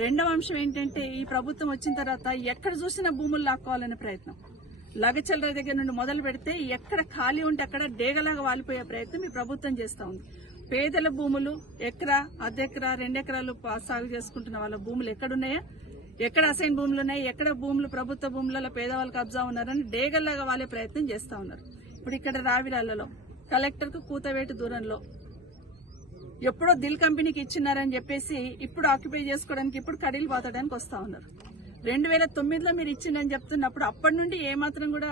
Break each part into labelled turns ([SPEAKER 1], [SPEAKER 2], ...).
[SPEAKER 1] రెండవ అంశం ఏంటంటే ఈ ప్రభుత్వం వచ్చిన తర్వాత ఎక్కడ చూసినా భూములు లాక్కోవాలనే ప్రయత్నం. లగచల్లర దగ్గర నుండి మొదలు పెడితే ఎక్కడ ఖాళీ ఉంటే అక్కడ డేగలాగా వాలిపోయే ప్రయత్నం ఈ ప్రభుత్వం చేస్తూ ఉంది. పేదల భూములు ఎకరా అర్ధెకరా రెండెకరాలు సాగు చేసుకుంటున్న వాళ్ళ భూములు ఎక్కడున్నాయా? ఎక్కడ అసైన్ భూములు ఉన్నాయి? ఎక్కడ భూములు ప్రభుత్వ భూములలో పేదవాళ్ళు కబ్జా ఉన్నారని డేగల్లాగా వాలే ప్రయత్నం చేస్తూ ఉన్నారు. ఇప్పుడు ఇక్కడ రావిరాలలో కలెక్టర్కు కూతవేటు దూరంలో ఎప్పుడో దిల్ కంపెనీకి ఇచ్చినారని చెప్పేసి ఇప్పుడు ఆక్యుపై చేసుకోవడానికి ఇప్పుడు కడీలు పాతడానికి వస్తా ఉన్నారు. రెండు వేల తొమ్మిదిలో మీరు ఇచ్చిందని చెప్తున్నప్పుడు అప్పటి నుండి ఏమాత్రం కూడా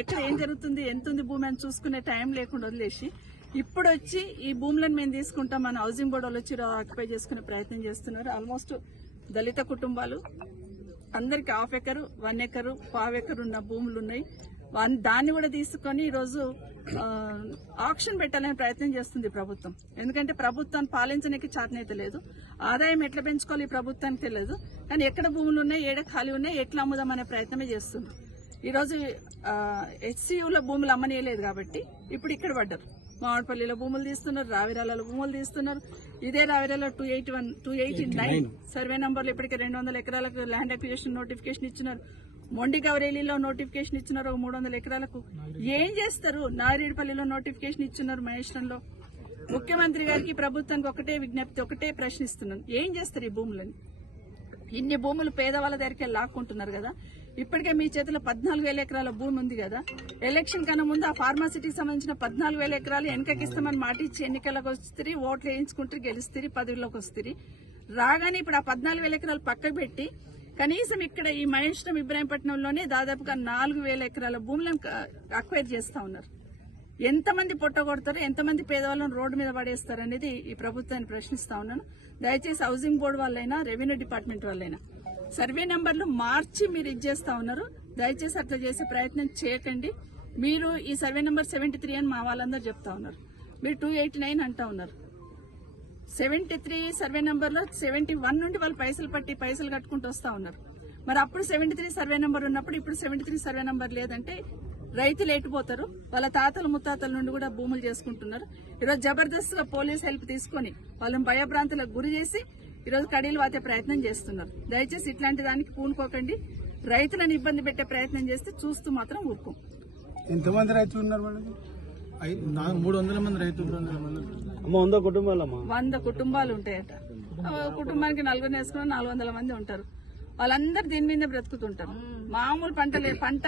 [SPEAKER 1] ఎక్కడ ఏం జరుగుతుంది ఎంత ఉంది భూమి అని చూసుకునే టైం లేకుండా వదిలేసి ఇప్పుడు వచ్చి ఈ భూములను మేము తీసుకుంటాం మన హౌసింగ్ బోర్డు వాళ్ళు వచ్చి ఆక్యుపై చేసుకునే ప్రయత్నం చేస్తున్నారు. ఆల్మోస్ట్ దళిత కుటుంబాలు అందరికి హాఫ్ ఎకరు వన్ ఎకరు పావు ఎకరు ఉన్న భూములు ఉన్నాయి దాన్ని కూడా తీసుకొని ఈరోజు ఆక్షన్ పెట్టాలని ప్రయత్నం చేస్తుంది ప్రభుత్వం. ఎందుకంటే ప్రభుత్వాన్ని పాలించడానికి చేతనైతే లేదు. ఆదాయం ఎట్లా పెంచుకోవాలి ఈ ప్రభుత్వానికి తెలియదు. కానీ ఎక్కడ భూములు ఉన్నాయి ఏడ ఖాళీ ఉన్నాయి ఎట్లా అమ్ముదాం అనే ప్రయత్నమే చేస్తుంది. ఈరోజు హెచ్సియులో భూములు అమ్మనీయలేదు కాబట్టి ఇప్పుడు ఇక్కడ పడ్డారు. మామిడిపల్లిలో భూములు తీస్తున్నారు రావిరాలలో భూములు తీస్తున్నారు. ఇదే రావిరాలో two eighty one two eighty nine survey నంబర్లు ఇప్పటికే రెండు వందల ఎకరాలకు ల్యాండ్ అక్విజిషన్ నోటిఫికేషన్ ఇచ్చినారు. మొండి గవరేలీలో నోటిఫికేషన్ ఇచ్చినారు ఒక మూడు వందల ఎకరాలకు. ఏం చేస్తారు? నారేడుపల్లిలో నోటిఫికేషన్ ఇచ్చినారు మహేశ్వరంలో. ముఖ్యమంత్రి గారికి ప్రభుత్వానికి ఒకటే విజ్ఞప్తి ఒకటే ప్రశ్నిస్తున్నాను. ఏం చేస్తారు ఈ భూములని? ఇన్ని భూములు పేదవాళ్ళ దగ్గరికి లాక్కుంటున్నారు కదా. ఇప్పటికే మీ చేతిలో పద్నాలుగు వేల ఎకరాల భూమి ఉంది కదా. ఎలక్షన్ కన్నా ముందు ఆ ఫార్మాసిటీకి సంబంధించిన పద్నాలుగు వేల ఎకరాలు వెనకకిస్తామని మాట ఇచ్చి ఎన్నికలకు వస్తుంది ఓట్లు వేయించుకుంటారు గెలుస్తుంది పదవిలోకి వస్తుంది రాగానే ఇప్పుడు ఆ పద్నాలుగు వేల ఎకరాలు పక్కకు పెట్టి కనీసం ఇక్కడ ఈ మహేశ్వరం ఇబ్రాహీంపట్నంలోనే దాదాపుగా నాలుగు వేల ఎకరాల భూములను అక్వైర్ చేస్తా ఉన్నారు. ఎంతమంది పొట్టగొడతారు ఎంతమంది పేదవాళ్ళను రోడ్డు మీద పడేస్తారు అనేది ఈ ప్రభుత్వాన్ని ప్రశ్నిస్తా ఉన్నాను. దయచేసి హౌసింగ్ బోర్డు వాళ్ళైనా రెవెన్యూ డిపార్ట్మెంట్ వాళ్ళైనా సర్వే నెంబర్లు మార్చి మీరు ఇచ్చేస్తా ఉన్నారు. దయచేసి అట్లా చేసే ప్రయత్నం చేయకండి. మీరు ఈ సర్వే నెంబర్ సెవెంటీ త్రీ అని మా వాళ్ళందరూ చెప్తా ఉన్నారు. మీరు టూ ఎయిటీ నైన్ అంటా ఉన్నారు. సెవెంటీ త్రీ సర్వే నెంబర్లో సెవెంటీ వన్ నుండి వాళ్ళు పైసలు పట్టి పైసలు కట్టుకుంటూ వస్తూ ఉన్నారు. మరి అప్పుడు సెవెంటీ త్రీ సర్వే నెంబర్ ఉన్నప్పుడు ఇప్పుడు సెవెంటీ త్రీ సర్వే నెంబర్ లేదంటే రైతులు ఎటుపోతారు వాళ్ళ తాతల ముత్తాతల నుండి కూడా భూములు చేసుకుంటున్నారు. ఈరోజు జబర్దస్త్గా పోలీస్ హెల్ప్ తీసుకొని వాళ్ళని భయభ్రాంతులకు గురి చేసి ఈరోజు కడీలు వాతే ప్రయత్నం చేస్తున్నారు. దయచేసి ఇట్లాంటి దానికి పూనుకోకండి. రైతులను ఇబ్బంది పెట్టే ప్రయత్నం చేస్తే చూస్తూ మాత్రం ఊరుకోం.
[SPEAKER 2] ఎంతమంది రైతులు ఉన్నారు మేడం
[SPEAKER 3] వందల మంది రైతులు.
[SPEAKER 4] అమ్మ వంద కుటుంబాలమ్మా?
[SPEAKER 1] వంద కుటుంబాలు ఉంటాయట ఆ కుటుంబానికి నలుగురు వేసుకున్న నాలుగు వందల మంది ఉంటారు. వాళ్ళందరూ దీని మీద బ్రతుకుతుంటారు. మామూలు పంటలు పంట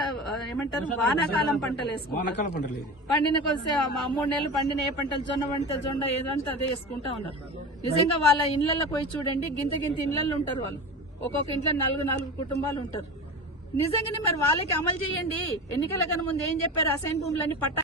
[SPEAKER 1] ఏమంటారు? వానాకాలం పంటలు వేసుకుంటారు. పండిన కొద్ది మూడు నెలలు పండిన ఏ పంటలు జొన్న పండితే జొన్న ఏదంటే అదే వేసుకుంటా ఉన్నారు. నిజంగా వాళ్ళ ఇళ్ళలో పోయి చూడండి గింత గింత ఇళ్ళలో ఉంటారు వాళ్ళు. ఒక్కొక్క ఇంట్లో నాలుగు నాలుగు కుటుంబాలు ఉంటారు. నిజంగానే మరి వాళ్ళకి అమలు చేయండి. ఎన్నికల కన్నా ముందు ఏం చెప్పారు? అసైన్ భూములని పట్టా